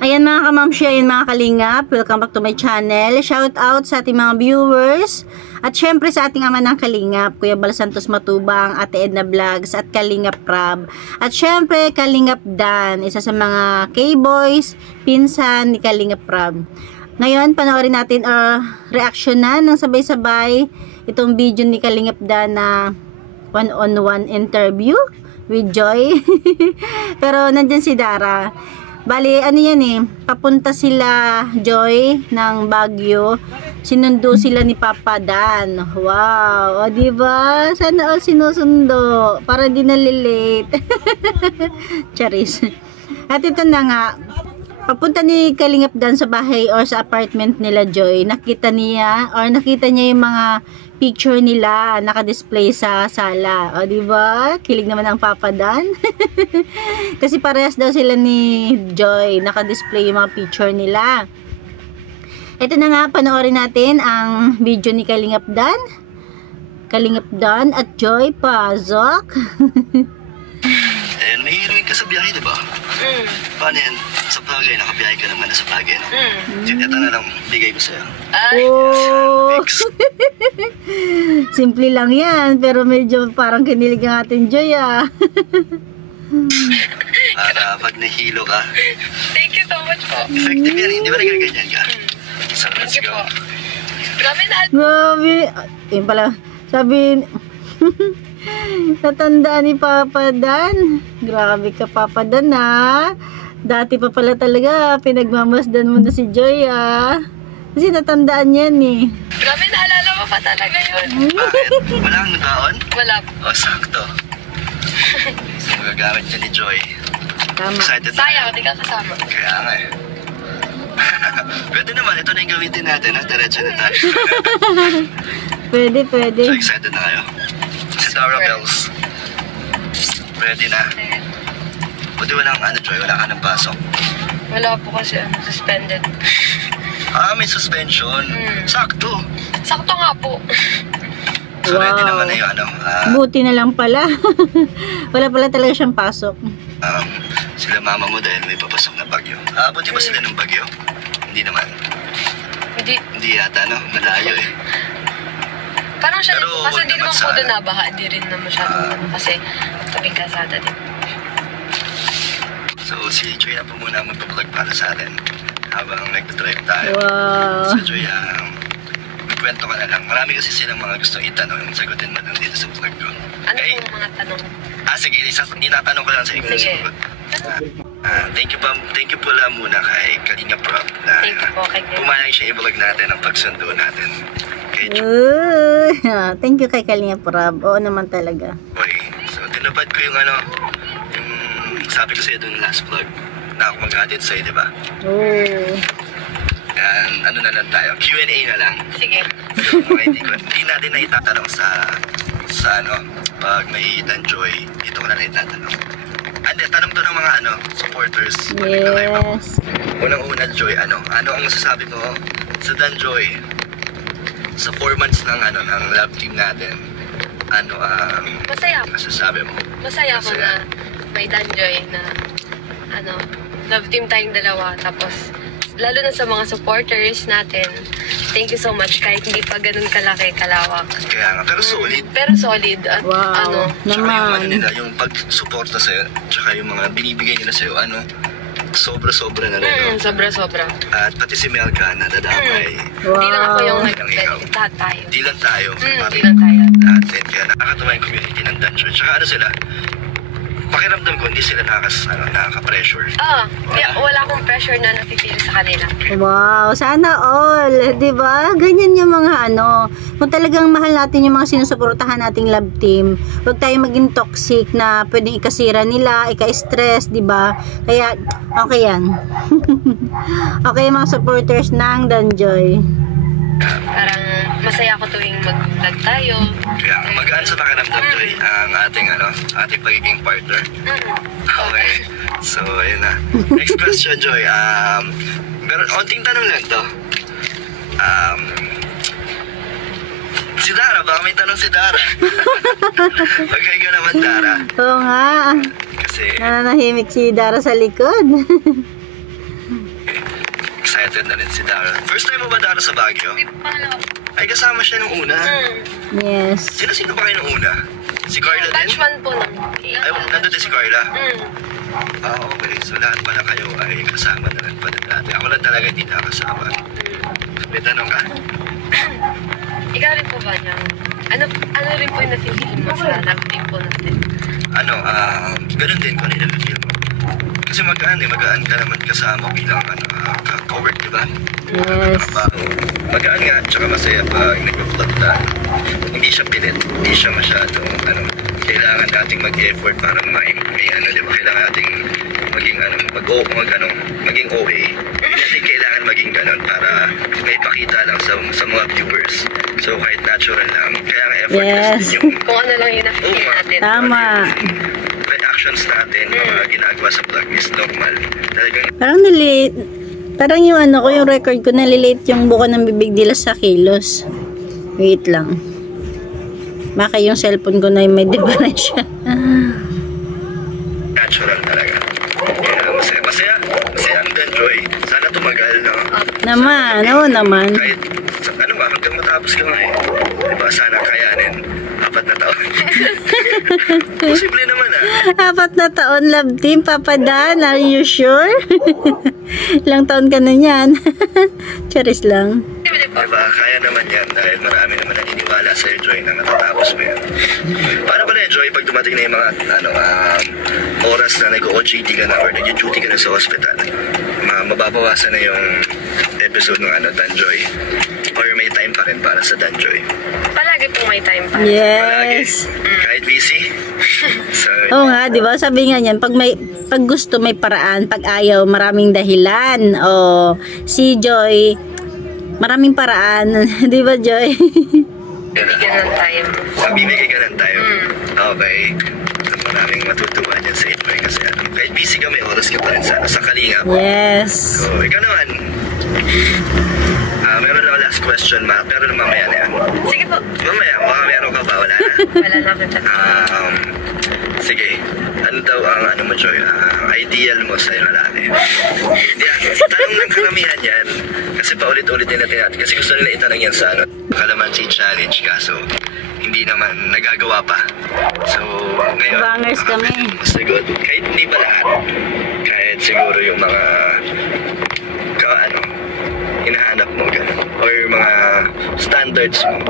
Ayan mga kamamshi, ayan mga kalingap, welcome back to my channel. Shout out sa ating mga viewers at syempre sa ating ama ng kalingap, Kuya Bal Santos Matubang, Ate Edna Vlogs at Kalingap Prab. At syempre Kalingap Dan, isa sa mga K-boys, pinsan ni Kalingap Prab. Ngayon panoorin natin reaksyonan ng sabay-sabay itong video ni Kalingap Dan na one-on-one interview with Joy. Pero nandyan si Dara. Bali, ano yan eh, papunta sila Joy ng Baguio. Sinundo sila ni Papa Dan. Wow, o diba? Sana all sinusundo para di nalilate. Charis. At ito na nga, papunta ni Kalingap Dan sa bahay or sa apartment nila Joy. Nakita niya yung mga picture nila naka-display sa sala. O diba? Kilig naman ang Papa Dan. Kasi parehas daw sila ni Joy. Naka-display yung mga picture nila. Ito na nga, panoorin natin ang video ni Kalingap Dan. Kalingap Dan at Joy Pazok. And may heroin ka sa biyahe, diba? Paano yan? Sa Pagay, nakabiyahe ka naman na sa Pagay, no? Ito na lang, bigay ko sa'yo. Oh! Simple lang yan, pero medyo parang kinilig ang ating Joy, ah. Para pag nahilo ka. Thank you so much po. Effective yan, hindi ba nagaganyan ka? So, let's Thank you go. po. Grabe na. Grabe. Yun pala, sabi, natanda ni Papa Dan. Grabe ka, Papa Dan, ha? Dati pa pala talaga, pinagmamasdan mo na si Joy, ha? Kasi natandaan yan, eh. Grabe, naalala mo pa talaga yun. Bakit? Wala kang nagaon? Wala. O, sakto. So, magagamit niya ni Joy. Tama. Excited na. Sayang, hindi ka kasama. Kaya nga eh. Pwede naman, ito na yung gamitin natin, ha? Diretso na tayo. Pwede, pwede. So, excited na kayo? Si Dara Bells. Ready na? Buti walang Joy, wala ka ng pasok. Wala po kasi suspended. May suspension. Sakto. Sakto nga po. So, ready Wow. naman na yung Buti na lang pala. Wala pala talaga siyang pasok. sila mama mo dahil may papasok na bagyo. Buti ba sila ng bagyo? Hindi naman. Hindi yata, no? Malayo eh. Parang siya Pero din po, kasi wag hindi naman naman po sana. doon nabaha. Di rin na masyadong kasi tabing kasada din. So, si Joy na po muna magpaplug para sa atin habang nagdadrive tayo. Wow. So, Joy, magkwento ka na lang. Marami kasi silang mga gustong itanong. Sagutin mo lang dito sa vlog ko. Ano po yung mga tanong? Sige, itatanong ko lang sa inyo. Sige. Thank you pala muna kay Kalingap Prab na Thank you po kay Kalingap. pumayag siya i-vlog natin ang pagsundo natin kay Joy. Thank you kay Kalingap Prab. Oo naman talaga. So, tinupad ko yung sabi ko sa'yo dun last vlog na ako mag-hatid sa'yo, di ba? Oh. And ano na lang tayo, Q&A na lang. Sige. So, hindi natin na itatanong sa pag may Dan Joy, dito ko na itatanong. Hindi, tanong to ng mga supporters. Yes. Unang-una, Joy, ano ang masasabi mo sa Dan Joy sa 4 months ng love team natin? Masaya. Masasabi mo? Masaya ako na may Danjoy na love team tayong dalawa. Tapos, lalo na sa mga supporters natin, thank you so much kahit hindi pa ganun kalaki, kalawak. Kaya nga, pero solid. Pero solid at Wow. Tsaka yung Naman. nila, yung pag-suporta sa'yo, tsaka yung mga binibigay nila sa'yo, sobra-sobra na rin. Sobra-sobra. At pati si Melka na dadamay. Wow. Hindi lang ako yung Ikaw. lahat tayo. Di lang tayo. Di lang tayo. Natin. Kaya nakakatawa yung community ng Dan Joy. Tsaka sila, pakiramdam ko, hindi sila nakaka-pressure. Wala akong pressure na nafe-feel sa kanila. Wow, sana all, 'di ba? Ganyan yung mga kung talagang mahal natin yung mga sinusuportahan nating love team, huwag tayong maging toxic na pwedeng ikasira nila, ika-stress, 'di ba? Kaya okay yan. Okay mga supporters ng Dan Joy. Parang masaya ako tuwing mag-vlog tayo. Kaya magaan sa pakiramdam, Joy, ang ating pagiging partner. Okay. So, ayun na. Next question, Joy. Pero onting tanong lang to. Si Dara, baka may tanong si Dara. Pagkay ka naman, Dara. Oo nga. Kasi, Nananahimik si Dara sa likod. excited na rin si Dara. First time mo ba, Dara, sa Baguio? Ay, kasama siya nung una. Yes. Sino ba kayo nung una? Si Carla din? Batchman po nung. Ay, nandun din si Carla? Okay. So, lahat pala kayo ay kasama na rin pala dati. Ako lang talaga hindi nakasama. May tanong ka? Ikaw rin po ba niya? Ano rin po yung na-feel mo sa love team po natin? Ganun din kung ano yung feel mo. Kasi magaan ka naman kasama bilang covered, di ba? Yes. Magaan nga, tsaka masaya pag nag-vlog na. Hindi siya pilit, hindi siya masyadong, kailangan nating mag-effort para may di ba? Kailangan nating maging okay. Hindi natin kailangan maging ganun para may pakita lang sa mga viewers. So, kahit natural lang, kaya nga effortless din yung... Kung ano lang yung na-feel natin. Tama. Reactions natin, mga ginagawa sa vlog is normal. Talagang... Parang yung yung record ko, nalilate yung buka ng bibig nila sa kilos. Wait lang. Baka yung cellphone ko na may diferensya. Natural talaga. Kaya masaya hanggang Joy. Sana tumagal, no? Naman, oo naman. Kahit, hanggang matapos ka nga eh. Diba, sana kayanin. 4 na taon. Posible naman 4 na taon, love team, Papa Dan, are you sure? Ilang taon ka na yan? Charis lang. Diba, kaya naman yan dahil marami naman naniniwala sa'yo, Joy, na matatapos mo yan. Paano pala yan, Joy, pag dumating na yung mga oras na nag-OJT ka na or nag-duty ka na sa hospital, mababawasan na yung episode ng Danjoy? Or may time pa rin para sa Danjoy? Palagi pong may time pa. Yes. Kahit busy? Oo nga, di ba? Sabi nga niyan, pag gusto may paraan, pag ayaw maraming dahilan. O si Joy, maraming paraan. Di ba, Joy? Bigyan ng time. Bibigay ka ng time. Okay. Maraming matutuwa dyan sa inyo kasi kahit busy ka, may oras ka pa rin sa Kalingap. Yes. So, ikaw naman. Meron na last question, pero mamaya na yan. Sige po. Mamaya, baka meron ka pa, wala na. Wala na ako. Sige, ano daw ang mo, Joy, ideal mo sa lalaki? Tanong ng karamihan yan. Kasi paulit-ulit din natin. Kasi gusto nila itanong yan sa Kalamansi Challenge, kaso hindi naman nagagawa pa. So, ngayon, bangers kami. Sagot, kahit hindi pa lahat, kahit siguro yung mga hinahanap mo gano'n, or mga standards mo.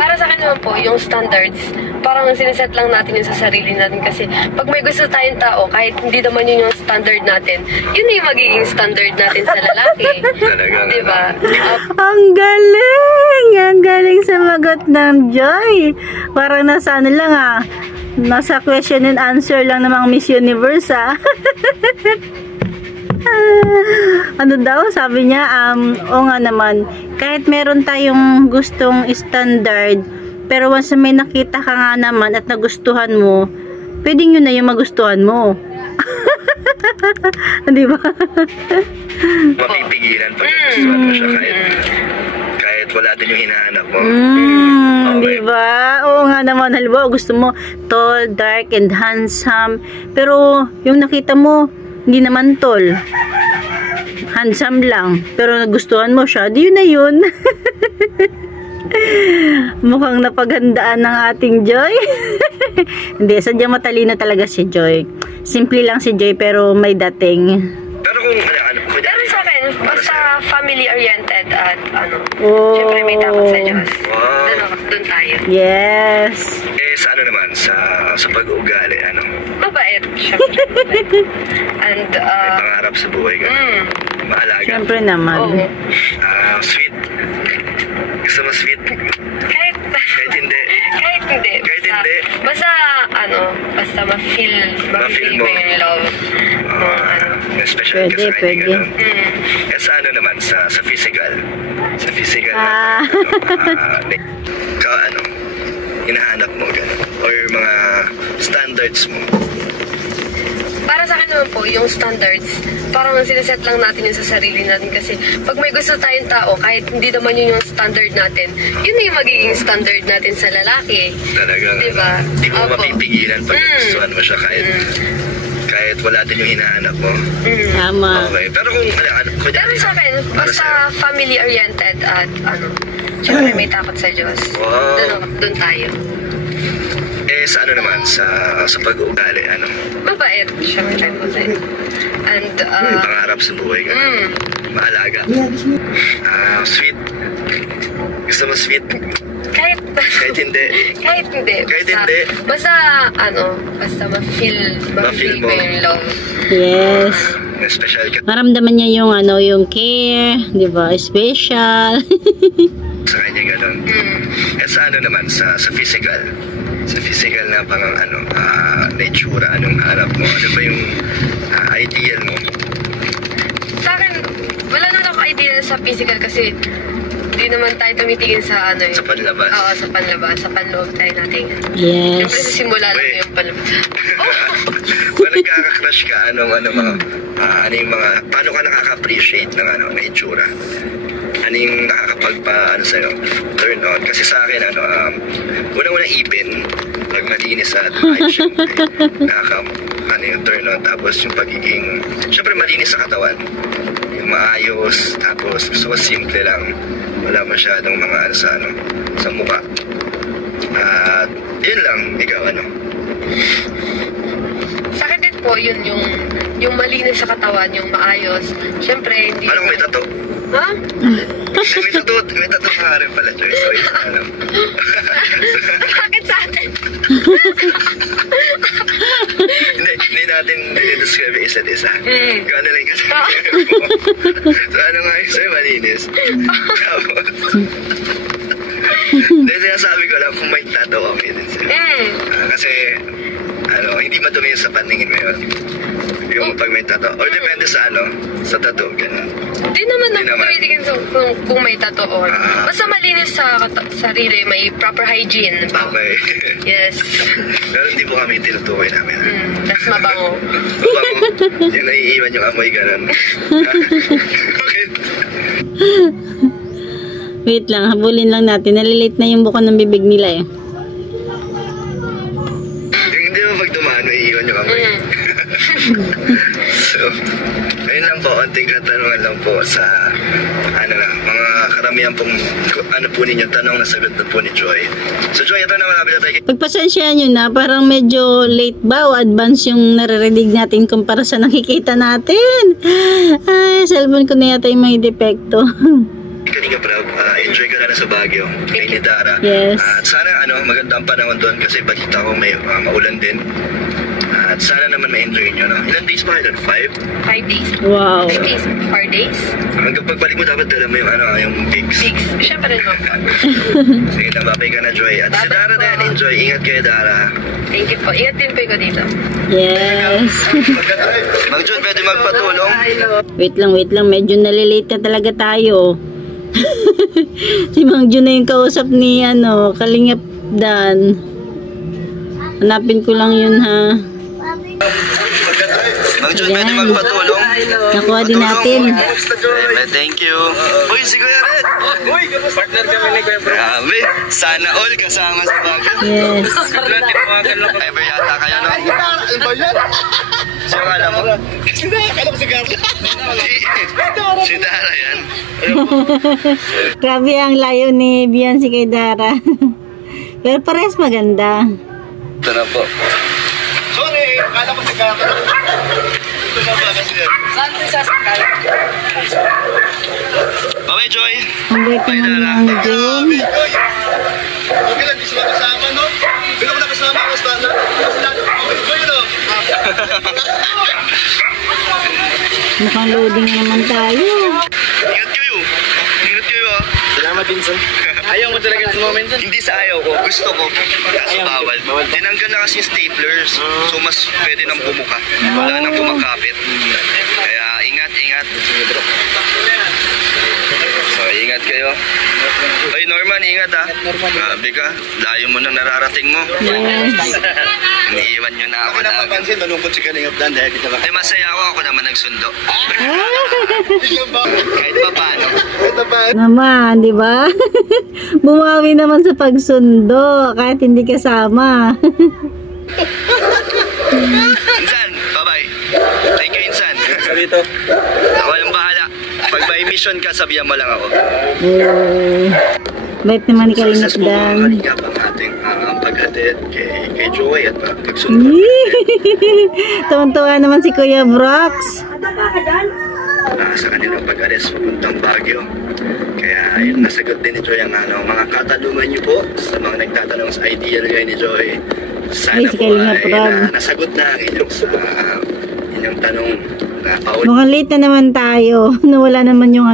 Para sa akin naman po, yung standards, parang siniset lang natin yun sa sarili natin kasi pag may gusto tayong tao, kahit hindi naman yun yung standard natin, yun na yung magiging standard natin sa lalaki. Talagang, diba? Ang galing! Ang galing sa magot ng Joy. Parang nasa nasa question and answer lang ng mga Miss Universe, ano daw, sabi niya, o nga naman, kahit meron tayong gustong standard, pero once may nakita ka nga naman at nagustuhan mo, pwedeng yun na yung magustuhan mo. Di ba? Mapipigilan pag nagustuhan mo siya kahit wala din yung hinahanap mo. Di ba? Oo nga naman, halimbawa gusto mo tall, dark, and handsome, pero yung nakita mo hindi naman tall, handsome lang, pero nagustuhan mo siya, di yun na yun. Mukhang napaghandaan ng ating Joy. Hindi, sadyang matalino talaga si Joy. Simple lang si Joy pero may dating. Pero kung pero sa akin, basta family-oriented at syempre may takot sa Diyos. Doon tayo. Yes. Sa naman, sa pag-uugali, mabait, syempre. And, may pangarap sa buhay ka. Maalaga. Syempre naman. Sweet. Gusto mo sweet? Kahit hindi. Kahit hindi. Basta, basta ma-feel mo yung love. Especially pwede. Sa naman, sa physical. Sa physical hinahanap mo gano'n, or mga standards mo. Para sa akin naman po, yung standards, parang siniset lang natin yun sa sarili natin kasi pag may gusto tayong tao, kahit hindi naman yun yung standard natin, yun na yung magiging standard natin sa lalaki. Talagang, diba? Hindi mo mapipigilan pag gustuhan mo siya kahit kahit wala din yung hinahanap mo. Tama. Okay. Pero kung Pero sa akin, basta family-oriented at syempre may takot sa Diyos. Wow. Doon tayo. Sa ano naman, sa pag-uugali, Mabait. Syempre, mabait. And, pangarap sa buhay ka. Maalaga. Sweet. Gusto mo sweet? Kahit hindi. Kahit hindi. Kahit hindi. Basta ma-feel Ma-feel mo. yung love. Yes. Special ka Maramdaman niya yung care, di ba? Special. sa kanya, gano'n. Sa ano naman, sa physical. Sa physical na parang na itsura, anong hanap mo? Ano ba yung ideal mo? Sa akin, wala naman ako idea sa physical kasi hindi naman tayo tumitingin sa Sa panlabas? Oo, sa panlabas. Sa panloob tayo natin. Yes. Siyempre sa simula lang yung panlabas. Kung nagkaka-crush ka, ano yung mga, paano ka nakaka-appreciate ng na itsura? Ano yung sa'yo? Turn on. Kasi sa akin, unang-unang ipin, pag malinis at ayos, yung turn on. Tapos yung pagiging, syempre malinis sa katawan. Yung maayos, tapos gusto ko simple lang. Wala masyadong mga sa mukha. At yun lang, ikaw Sa akin din po, yun yung malinis sa katawan, yung maayos. Siyempre, hindi... Ano kung may tato? Ha? May tato ka rin pala, Joy. So, Bakit sa atin? Hindi natin describe yung isa't isa. Ikaw na lang kasi. So, ano nga yung sa'yo, malinis. Tapos, sinasabi ko lang kung may tato, okay din sa'yo. Kasi, hindi madumi yung sa paningin mo yun. Yung pag may tato. Or depende sa sa tato, gano'n. Di naman tumitingin kung may tato or... Basta malinis sa sarili, may proper hygiene. Okay. Yes. Pero hindi po kami tinutukoy namin. That's mabango. Mabango. Yung naiiwan yung amoy, gano'n. Okay. Wait lang, habulin lang natin. Nalilate na yung buka ng bibig nila eh. Hindi mo pag dumaan, naiiwan yung amoy. So, ayun lang po, konting katanungan lang po sa mga karamihan pong po ninyo, tanong na sagot na po ni Joy. So Joy, ito naman namin tayo. Pagpasensyahan nyo na, parang medyo late ba o advance yung naririnig natin kumpara sa nakikita natin. Ay, cellphone ko na yata yung may depekto. Kalinga Prab, enjoy ka na sa Baguio, kay ni Dara. Yes. At sana maganda ang panahon doon kasi balita ko may maulan din. At sana naman ma-enjoy nyo, no? Ilan days pa kayo doon? 5? 5 days. Wow. 5 days. 4 days. Hanggang pagbalik mo dapat dala mo yung pigs. 6. Siyempre no. Sige na, babay ka na, Joy. At si Dara din, enjoy. Ingat kayo, Dara. Thank you po. Ingat din po ko dito. Yes. Mang John, pwede magpatulong? Wait lang. Medyo nalilate na talaga tayo. Si Mang Jun na yung kausap ni Kalingap Dan. Hanapin ko lang yun ha. Mang John, pwede magpatulong? Nakuha din natin. Thank you. Uy, si Kuya Red! Uy, partner kami ni Kuya Bro. Grabe, sana all kasama sa Baguio. Yes. Ever yata kayo, no? Ano ba yan? Sino ka alam mo? Si Carla. Si Dara yan. Grabe ang layo ni Biancy kay Dara. Pero parehas maganda. Ito na po. Sorry, akala ko si Carla. Ito na ba kasi yan? Saan ko sasakal? Okay, Joy. Ang bait naman ng Jun. Okay lang, di sila kasama, no? Pero kung nakasama ako sa na. Joy, no? Mukhang loading na naman tayo. Ingat kayo. Ingat kayo, ah. Salamat, Vincent. Ayaw mo talaga sa moment, Vincent? Hindi sa ayaw ko, gusto ko. Kaso bawal. Tinanggal na kasi yung staplers. So mas pwede nang bumuka. Wala nang kumakapit. Kaya ingat. So ingat kayo. Ay Norman, ingat ha. Grabe ka. Layo mo na nararating mo. Yes. Iniiwan nyo na ako. Ako napapansin, malungkot si Kalingap Dan dahil kita Ay masaya ako naman nagsundo. Kahit pa paano. Naman, di ba? Bumawi naman sa pagsundo kahit hindi kasama. Minsan, bye-bye. dito. Ako yung bahala. Pag may mission ka, sabihan mo lang ako. Bait naman ni Kalingap Success po mga Dan. kalingap ang ating paghatid kay Joy at pagsunod. Tuwan-tuwa naman si Kuya Brox. Sa kanilang pag-alis papuntang Baguio. Kaya yun, nasagot din ni Joy ang mga katanungan niyo po sa mga nagtatanong sa ideal guy ni Joy. Sana Ay, si po Kalingap ay Rob. nasagot na ang inyong tanong na paulit. Mukhang late na naman tayo. Nawala naman yung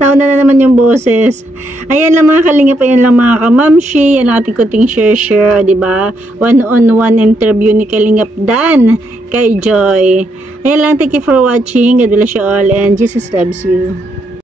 nauna na naman yung boses. Ayan lang mga kalingap, ayan lang mga kamamshi. Yan ang ating kunting share, diba? One-on-one interview ni Kalingap Dan kay Joy. Ayan lang, thank you for watching. God bless you all and Jesus loves you.